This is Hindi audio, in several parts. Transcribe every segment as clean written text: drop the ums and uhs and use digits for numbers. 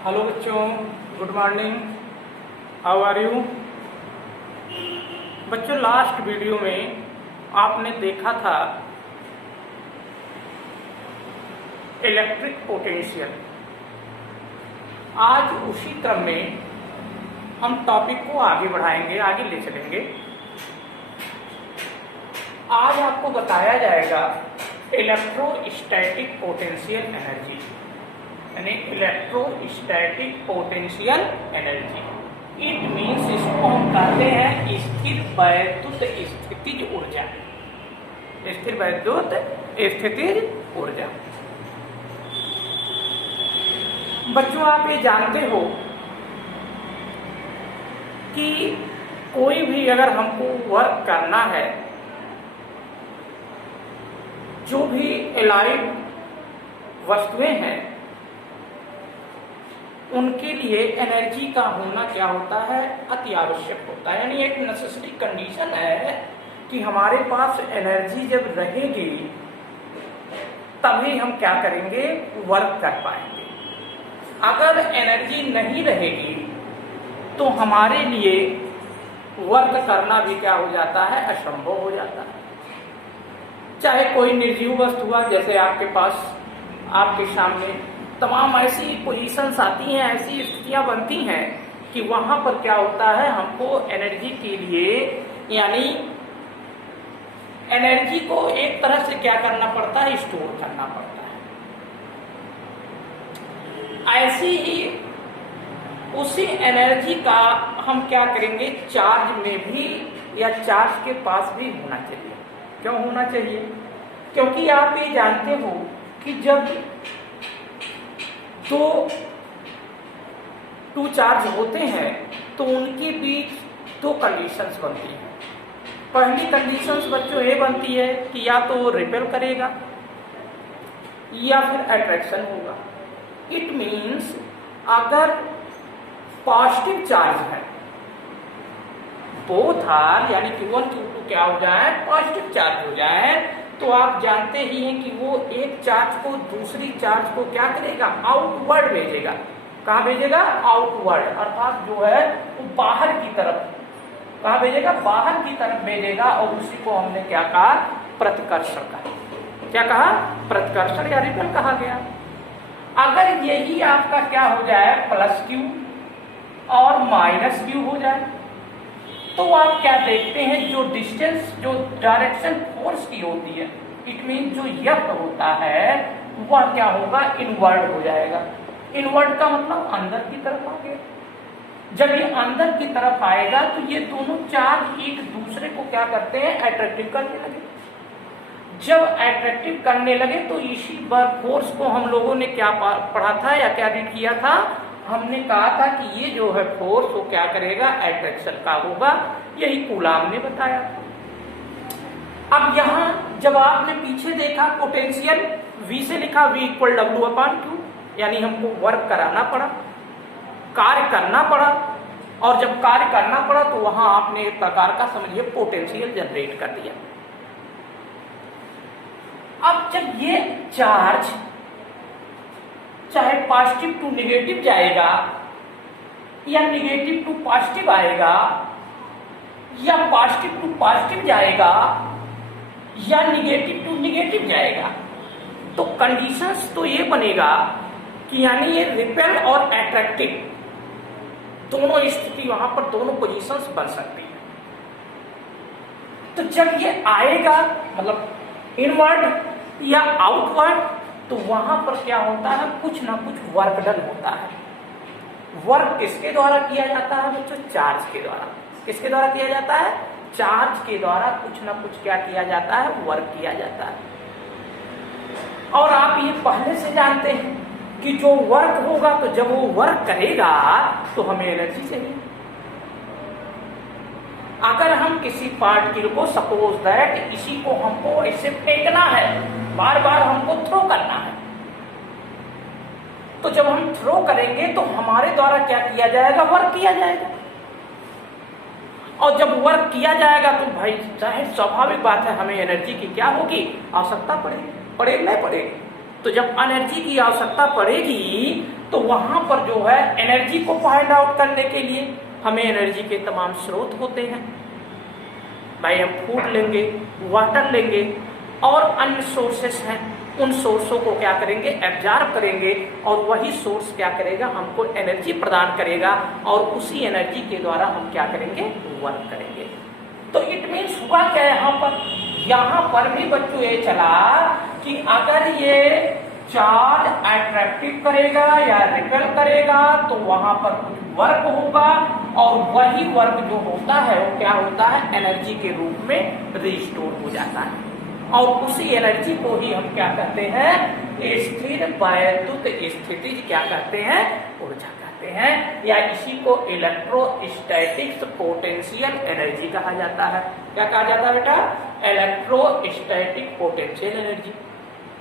हेलो बच्चों, good morning. How are you बच्चों? लास्ट वीडियो में आपने देखा था इलेक्ट्रिक पोटेंशियल। आज उसी क्रम में हम टॉपिक को आगे बढ़ाएंगे, आगे ले चलेंगे। आज आपको बताया जाएगा इलेक्ट्रोस्टैटिक पोटेंशियल एनर्जी, यानी electrostatic potential energy. It means इसको हम कहते हैं स्थिर वैद्युत स्थितिज ऊर्जा। स्थिर वैद्युत स्थितिज ऊर्जा। बच्चों, आप ये जानते हो कि कोई भी अगर हमको वर्क करना है, जो भी एलाइड वस्तुएं हैं, उनके लिए एनर्जी का होना क्या होता है? अति आवश्यक होता है। यानी एक नेसेसरी कंडीशन है कि हमारे पास एनर्जी जब रहेगी तभी हम क्या करेंगे? वर्क कर पाएंगे। अगर एनर्जी नहीं रहेगी तो हमारे लिए वर्क करना भी क्या हो जाता है? असंभव हो जाता है। चाहे कोई निर्जीव वस्तु हुआ, जैसे आपके पास, आपके सामने तमाम ऐसी पोजीशंस आती हैं, ऐसी स्थितियां बनती हैं कि वहां पर क्या होता है? हमको एनर्जी के लिए, यानी एनर्जी को एक तरह से क्या करना पड़ता है? स्टोर करना पड़ता है। ऐसी ही उसी एनर्जी का हम क्या करेंगे? चार्ज में भी या चार्ज के पास भी होना चाहिए। क्यों होना चाहिए? क्योंकि आप ये जानते हो कि जब टू चार्ज होते हैं तो उनके बीच दो कंडीशंस बनती हैं। पहली कंडीशंस बच्चों ये बनती है कि या तो रिपेल करेगा या फिर अट्रैक्शन होगा। इट मीन्स अगर पॉजिटिव चार्ज है, बोथ आर, यानी Q1 Q2 क्या हो जाए? पॉजिटिव चार्ज हो जाए, तो आप जानते ही हैं कि वो एक चार्ज को दूसरी चार्ज को क्या करेगा? आउटवर्ड भेजेगा। कहाँ भेजेगा? आउटवर्ड, अर्थात जो है वो बाहर की तरफ। कहाँ भेजेगा? बाहर की तरफ भेजेगा। और उसी को हमने क्या कहा? प्रतिकर्षण कहा। क्या कहा? प्रतिकर्षण या रिपेल कहा गया। अगर यही आपका क्या हो जाए? प्लस Q और माइनस Q हो जाए, तो आप क्या देखते हैं? जो डिस्टेंस, जो डायरेक्शन फोर्स की होती है, इट मीन जो यफ होता है, वह क्या होगा? इनवर्ड हो जाएगा। इनवर्ड का मतलब अंदर की तरफ आ गया। जब ये अंदर की तरफ आएगा तो ये दोनों चार्ज एक दूसरे को क्या करते हैं? अट्रैक्टिव करने लगे। जब अट्रैक्टिव करने लगे तो इसी वर्क फोर्स को हम लोगों ने क्या पढ़ा था या क्या रीड किया था? हमने कहा था कि ये जो है फोर्स वो क्या करेगा? अट्रैक्शन का होगा। यही कूलाम ने बताया। अब यहाँ जब आपने पीछे देखा पोटेंशियल V से लिखा, V इक्वल W/Q, यानी हमको वर्क कराना पड़ा, कार्य करना पड़ा। और जब कार्य करना पड़ा तो वहां आपने एक प्रकार का समझिए पोटेंशियल जनरेट कर दिया। अब जब ये चार्ज चाहे पॉजिटिव टू निगेटिव जाएगा या निगेटिव टू पॉजिटिव आएगा या पॉजिटिव टू पॉजिटिव जाएगा या निगेटिव टू निगेटिव जाएगा, तो कंडीशंस तो ये बनेगा कि यानी ये रिपेल और अट्रैक्टिव दोनों स्थिति, वहां पर दोनों पोजीशंस बन सकती है। तो जब ये आएगा, मतलब इनवर्ड या आउटवर्ड, तो वहां पर क्या होता है? कुछ ना कुछ वर्क डन होता है। वर्क किसके द्वारा किया जाता है बच्चों? चार्ज के द्वारा। किसके द्वारा किया जाता है? चार्ज के द्वारा कुछ ना कुछ क्या किया जाता है? वर्क किया जाता है। और आप ये पहले से जानते हैं कि जो वर्क होगा, तो जब वो वर्क करेगा तो हमें एनर्जी चाहिए। अगर हम किसी पार्टिकल को, सपोज दैट इसी को हमको ऐसे फेंकना है, बार बार हमको थ्रो करना है, तो जब हम थ्रो करेंगे तो हमारे द्वारा क्या किया जाएगा? वर्क किया जाएगा। और जब वर्क किया जाएगा तो भाई चाहे स्वाभाविक बात है, हमें एनर्जी की क्या होगी? आवश्यकता पड़ेगी। नहीं पड़ेगी। तो जब एनर्जी की आवश्यकता पड़ेगी तो वहां पर जो है एनर्जी को फाइंड आउट करने के लिए हमें एनर्जी के तमाम स्रोत होते हैं भाई। हम फूड लेंगे, वाटर लेंगे और अन्य सोर्सेस हैं, उन सोर्सों को क्या करेंगे, एब्जॉर्ब करेंगे और वही सोर्स क्या करेगा, हमको एनर्जी प्रदान करेगा और उसी एनर्जी के द्वारा हम क्या करेंगे, वर्क करेंगे। तो इट मीन्स हुआ क्या यहाँ पर भी बच्चों ये चला कि अगर ये चार्ज अट्रैक्टिव करेगा या रिपेल करेगा तो वहां पर कुछ वर्क होगा और वही वर्क जो होता है वो क्या होता है, एनर्जी के रूप में रिस्टोर हो जाता है और उसी एनर्जी को ही हम क्या कहते हैं, स्थिर वैद्युत स्थिति क्या कहते हैं, ऊर्जा कहते हैं, या इसी को इलेक्ट्रोस्टैटिक्स पोटेंशियल एनर्जी कहा जाता है। क्या कहा जाता है बेटा, इलेक्ट्रोस्टैटिक पोटेंशियल एनर्जी।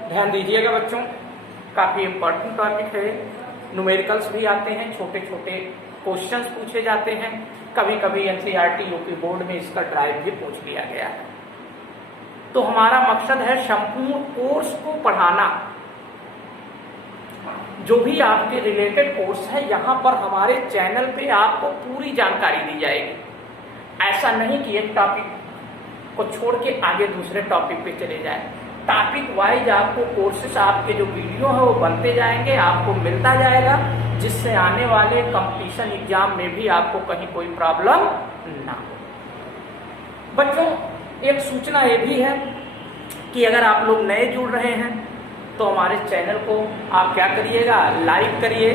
ध्यान दीजिएगा बच्चों, काफी इंपॉर्टेंट टॉपिक है, न्यूमेरिकल्स भी आते हैं, छोटे छोटे क्वेश्चंस पूछे जाते हैं, कभी कभी एनसीईआरटी यूपी बोर्ड में इसका ड्राइव भी पूछ लिया गया है। तो हमारा मकसद है संपूर्ण कोर्स को पढ़ाना, जो भी आपके रिलेटेड कोर्स है यहाँ पर हमारे चैनल पे आपको पूरी जानकारी दी जाएगी। ऐसा नहीं कि एक टॉपिक को छोड़ के आगे दूसरे टॉपिक पे चले जाए, टॉपिक वाइज आपको कोर्सेस, आपके जो वीडियो है वो बनते जाएंगे, आपको मिलता जाएगा, जिससे आने वाले कंपटीशन एग्जाम में भी आपको कहीं कोई प्रॉब्लम ना हो। बच्चों एक सूचना ये भी है कि अगर आप लोग नए जुड़ रहे हैं तो हमारे चैनल को आप क्या करिएगा, लाइक करिए,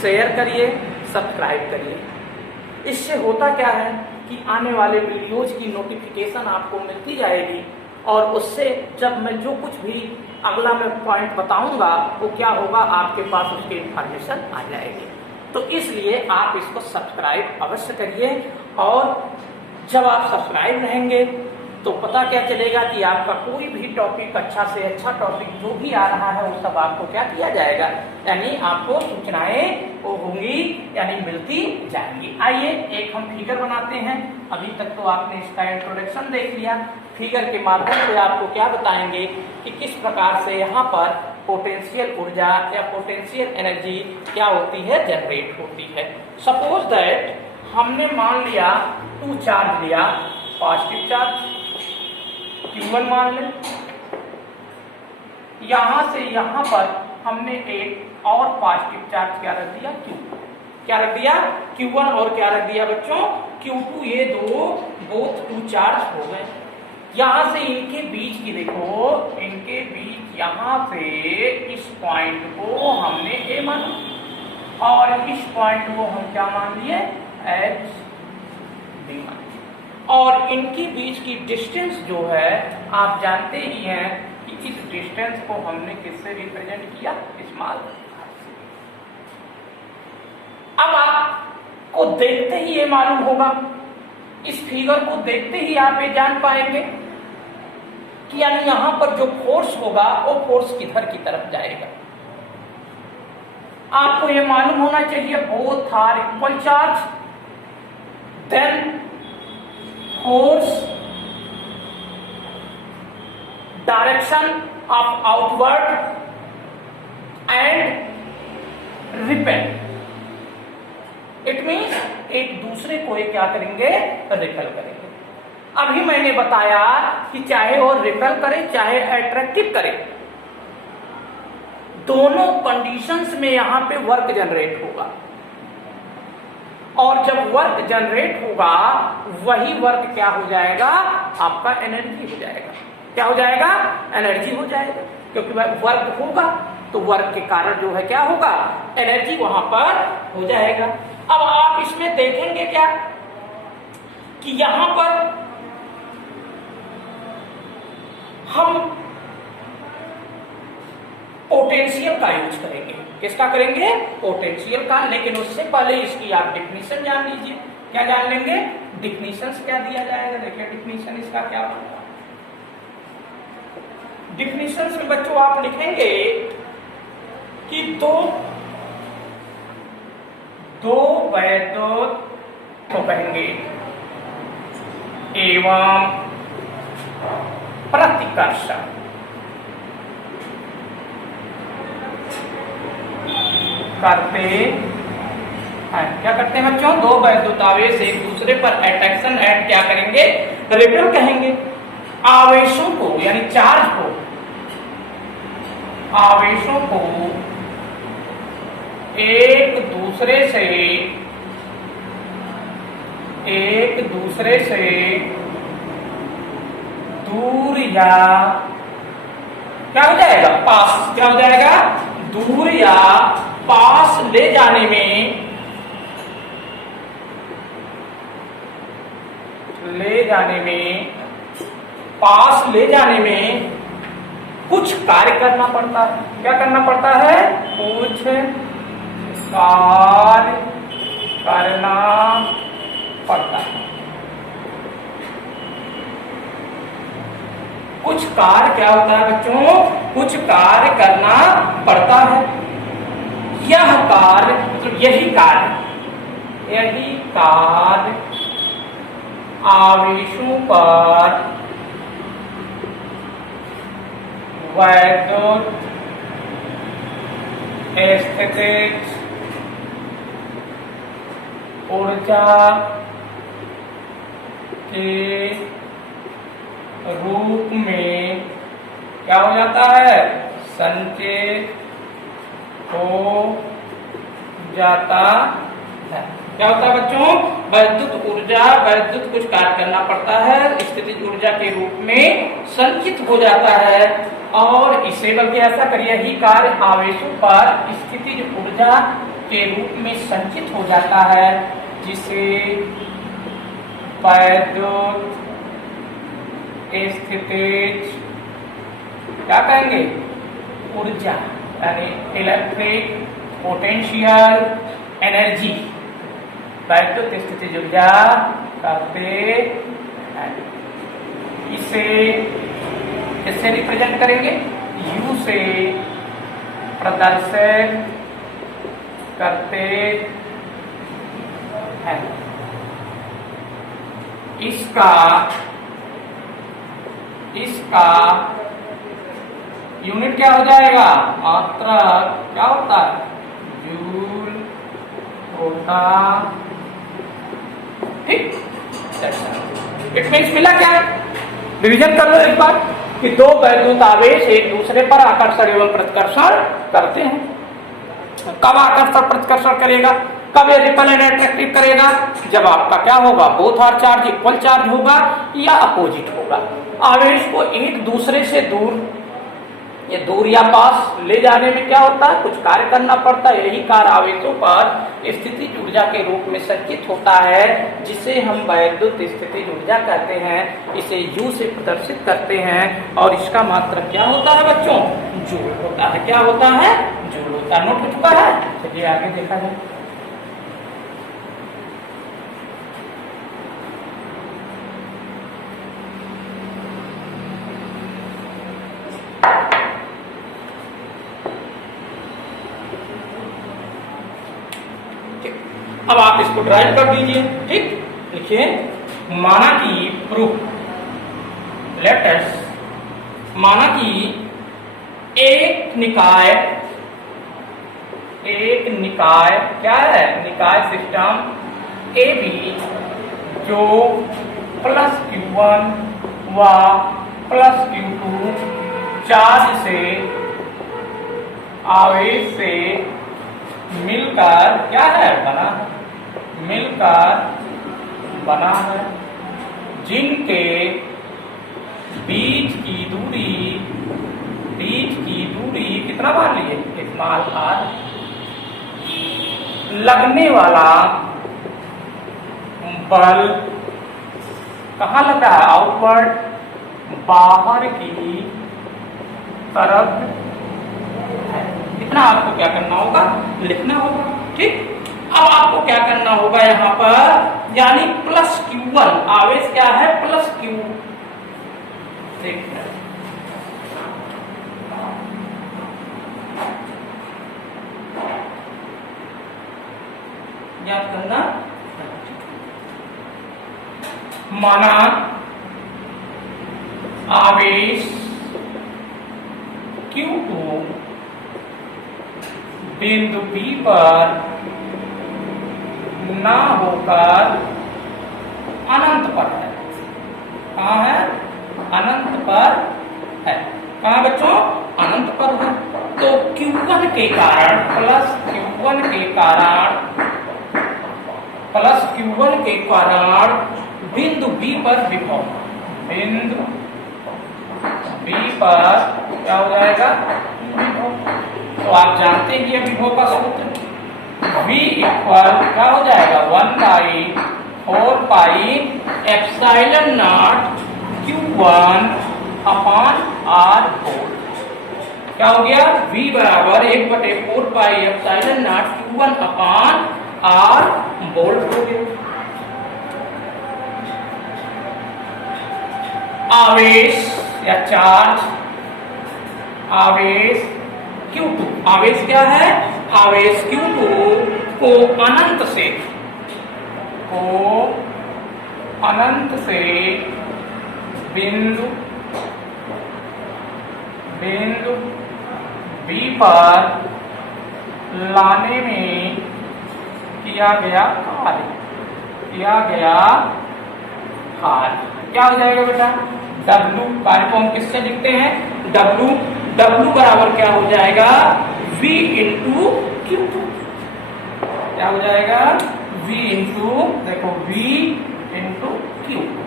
शेयर करिए, सब्सक्राइब करिए। इससे होता क्या है कि आने वाले वीडियोज की नोटिफिकेशन आपको मिलती जाएगी और उससे जब मैं जो कुछ भी अगला मैं पॉइंट बताऊंगा वो क्या होगा, आपके पास उसकी इंफॉर्मेशन आ जाएगी। तो इसलिए आप इसको सब्सक्राइब अवश्य करिए और जब आप सब्सक्राइब रहेंगे तो पता क्या चलेगा कि आपका कोई भी टॉपिक, अच्छा से अच्छा टॉपिक जो भी आ रहा है वो सब आपको क्या किया जाएगा, यानी आपको सूचनाएं वो होंगी, यानी मिलती जाएंगी। आइए एक हम फिगर बनाते हैं। अभी तक तो आपने इसका इंट्रोडक्शन देख लिया, फिगर के माध्यम से आपको क्या बताएंगे कि किस प्रकार से यहाँ पर पोटेंशियल ऊर्जा या पोटेंशियल एनर्जी क्या होती है, जनरेट होती है। सपोज दैट हमने मान लिया 2 चार्ज लिया, पॉजिटिव चार्ज Q1 मान लें, यहां से यहां पर हमने एक और पॉजिटिव चार्ज क्या रख दिया, Q, क्या रख दिया, Q1 और क्या रख दिया बच्चों, Q2। ये दो बोथ 2 चार्ज हो गए। यहां से इनके बीच की देखो, इनके बीच यहां से इस पॉइंट को हमने A माना और इस पॉइंट को हम क्या मान लिए, H B मान। और इनकी बीच की डिस्टेंस जो है आप जानते ही हैं कि इस डिस्टेंस को हमने किससे रिप्रेजेंट किया, स्मॉल। अब आपको देखते ही ये मालूम होगा, इस फिगर को देखते ही आप ये जान पाएंगे कि यानी यहां पर जो फोर्स होगा वो फोर्स किधर की तरफ जाएगा। आपको ये मालूम होना चाहिए both are equal charge, then force direction of outward and repel। It means एक दूसरे को क्या करेंगे, रिपेल करेंगे। अभी मैंने बताया कि चाहे वो रिपेल करे चाहे अट्रैक्टिव करे, दोनों कंडीशंस में यहां पे वर्क जनरेट होगा और जब वर्क जनरेट होगा वही वर्क क्या हो जाएगा, आपका एनर्जी हो जाएगा। क्या हो जाएगा, एनर्जी हो जाएगा, क्योंकि वर्क होगा तो वर्क के कारण जो है क्या होगा, एनर्जी वहां पर हो जाएगा। अब आप इसमें देखेंगे क्या कि यहां पर हम पोटेंशियल का यूज करेंगे। किसका करेंगे, पोटेंशियल का। लेकिन उससे पहले इसकी आप डिफिनीशन जान लीजिए। क्या जान लेंगे, डिफिनीशन क्या दिया जाएगा, देखिए डिफिनीशन इसका क्या होगा। डिफिनीशन में बच्चों आप लिखेंगे कि दो वैद्युत तो कहेंगे एवं प्रतिकर्षण करते हैं। क्या करते हैं बच्चों? दो वैद्युत आवेश एक दूसरे पर अट्रैक्शन ऐड क्या करेंगे? रिपेल कहेंगे। आवेशों को यानी चार्ज को, आवेशों को एक दूसरे से दूर या क्या हो जाएगा? पास। क्या हो जाएगा? दूर या पास ले जाने में पास ले जाने में कुछ कार्य करना पड़ता है। क्या करना पड़ता है? कुछ कार्य करना पड़ता है। कुछ कार्य क्या होता है बच्चों? कुछ कार्य करना पड़ता है। यह कार्य मतलब यही कार्य आवेशों पर वैद्युत स्थितिज ऊर्जा के रूप में क्या हो जाता है? संचय हो जाता है। क्या होता है बच्चों? वैद्युत कुछ कार्य करना पड़ता है, स्थितिज ऊर्जा के रूप में संचित हो जाता है और इसे बल्कि ऐसा करिए ही कार्य आवेशों पर स्थितिज ऊर्जा के रूप में संचित हो जाता है, जिसे वैद्युत स्थितिज क्या कहेंगे? ऊर्जा यानी इलेक्ट्रिक पोटेंशियल एनर्जी, वैद्युत स्थितिज ऊर्जा कहते हैं। इसे किससे रिप्रेजेंट करेंगे? U से प्रदर्शित करते हैं। इसका यूनिट क्या हो जाएगा? मात्रा क्या होता है? जूल होता। ठीक, इट मीन्स मिला क्या? रिवीजन कर लो एक बार कि दो वैद्युत आवेश एक दूसरे पर आकर्षण एवं प्रतिकर्षण करते हैं। कब आकर्षण प्रतिकर्षण करेगा? कब ये रिपल एंड अट्रैक्टिव करेगा? जब आपका क्या होगा? Both are charge equal charge होगा या अपोजिट होगा। आवेश को एक दूसरे से दूर या पास ले जाने में क्या होता है? कुछ कार्य करना पड़ता है। यही कार्य आवेशों पर स्थितिज ऊर्जा के रूप में संचित होता है, जिसे हम वैद्युत स्थितिज ऊर्जा कहते हैं। इसे U से प्रदर्शित करते हैं और इसका मात्रक क्या होता है बच्चों? जूल होता है। क्या होता है? जूल होता है। नोट हो चुका है? चलिए आगे देखा जाए। अब आप इसको ड्राइव कर दीजिए। ठीक, लिखिए माना कि प्रूफ लेटेस्ट माना कि एक निकाय क्या है? निकाय सिस्टम AB जो प्लस Q1 व प्लस Q2 चार्ज से आवेश से मिलकर क्या है? बना है, जिनके बीच की दूरी कितना मान लिए? Small r। लगने वाला बल कहाँ लग रहा है? आउटवर्ड, बाहर की तरफ है। इतना आपको क्या करना होगा? लिखना होगा। ठीक, अब आपको क्या करना होगा यहाँ पर? यानी प्लस Q1 आवेश क्या है? Plus Q। देखिए याद करना। माना आवेश Q2 बिंदु B पर ना होकर अनंत पर है। कहाँ है? अनंत पर है। कहाँ बच्चों? अनंत पर है। तो Q1 के कारण प्लस Q1 के कारण बिंदु B पर विभव, बिंदु B पर क्या हो जाएगा? तो आप जानते हैं ये विभव का सूत्र, V इक्वल क्या हो जाएगा? 1/4 pi epsilon not Q1 upon R whole. क्या हो गया? V बराबर 1/4 pi epsilon not Q1 upon R volt हो गया। आवेश या चार्ज, आवेश Q2, आवेश क्या है? आवेश Q2 को अनंत से बिंदु B पर लाने में किया गया कार्य, क्या हो जाएगा बेटा? W, कार्य को हम किससे लिखते हैं? W बराबर क्या हो जाएगा? V into Q2। क्या हो जाएगा? V इंटू, देखो V इंटू Q2।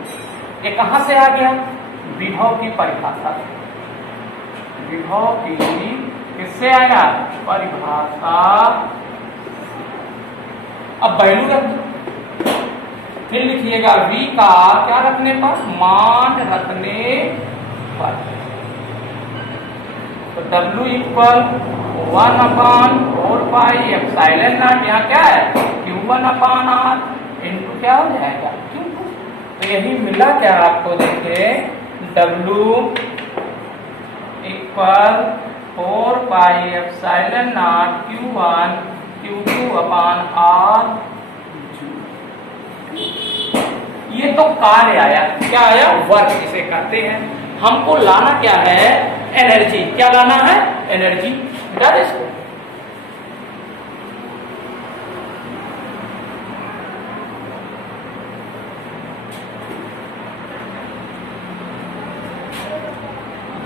ये कहां से आ गया? विभव की परिभाषा, विभव की किससे आया? परिभाषा। अब वैल्यू रख दो, फिर लिखिएगा V का क्या रखने पर? मान रखने पर। तो W equal 1/4 pi epsilon not, यहाँ क्या है? Q1 अपान R इंटू क्या हो जाएगा? Q2। तो यही मिला क्या आपको? देखिए W equal 4 pi epsilon not Q1 Q2 upon R। ये तो कार्य आया, क्या आया? वर्क इसे कहते हैं। हमको लाना क्या है? एनर्जी। क्या लाना है? एनर्जी। डर इसको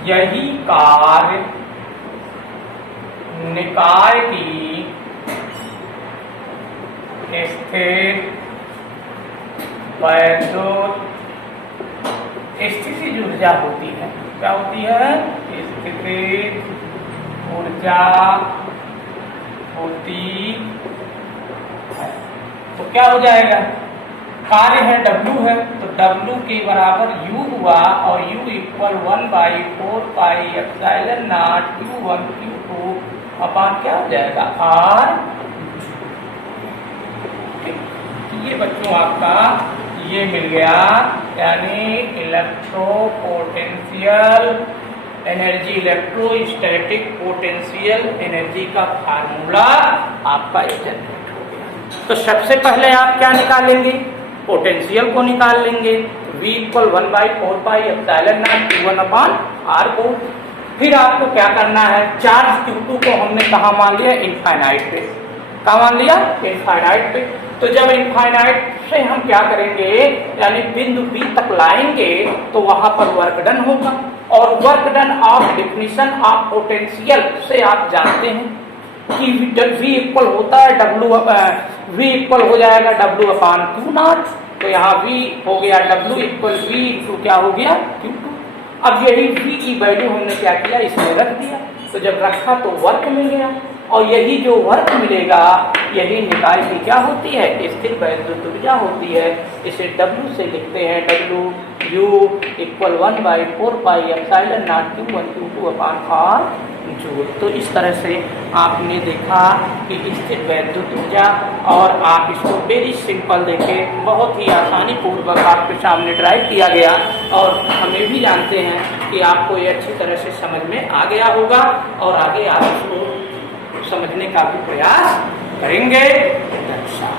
यही कार्य निकाय की स्थिर वैद्युत स्थितिज ऊर्जा होती है। क्या होती है? स्थितिज ऊर्जा होती है। तो क्या हो जाएगा? कार्य है W है, तो W के बराबर U हुआ, और U equal 1/4 pi epsilon not Q1 Q2 अपान क्या हो जाएगा? R। ये बच्चों आपका ये मिल गया, यानी electro potential energy, electrostatic potential energy का फार्मूला आपका जनरेट हो गया। तो सबसे पहले आप क्या निकालेंगे? पोटेंशियल को निकाल लेंगे। V equal 1/4 pi epsilon not Q1 upon R को। फिर आपको क्या करना है? चार्ज Q2 को हमने कहाँ मान लिया? इनफाइनाइट पे। कहाँ मान लिया? इनफाइनाइट पे। तो जब इनफाइनाइट से हम क्या करेंगे, यानी बिंदु B तक लाएंगे, तो वहां पर वर्क डन होगा। और work done of definition of potential से आप जानते हैं कि V इक्वल होता है V इक्वल हो जाएगा W अपान Q0। तो यहाँ V हो गया W इक्वल V इंटू क्या हो गया? Q2। अब यही V की वैल्यू हमने क्या किया? इसमें रख दिया। तो जब रखा तो वर्क मिल गया, और यही जो वर्क मिलेगा यही निकाय की क्या होती है? स्थिर वैद्युत ऊर्जा होती है। इसे W से लिखते हैं, W equal 1/4 pi epsilon not Q1 Q2 upon R joule. तो इस तरह से आपने देखा कि स्थिर वैद्युत ऊर्जा, और आप इसको वेरी सिंपल देखें, बहुत ही आसानी पूर्वक आपके सामने ड्राइव किया गया, और हमें भी जानते हैं कि आपको ये अच्छी तरह से समझ में आ गया होगा, और आगे आप इसको समझने का भी प्रयास करेंगे। अच्छा।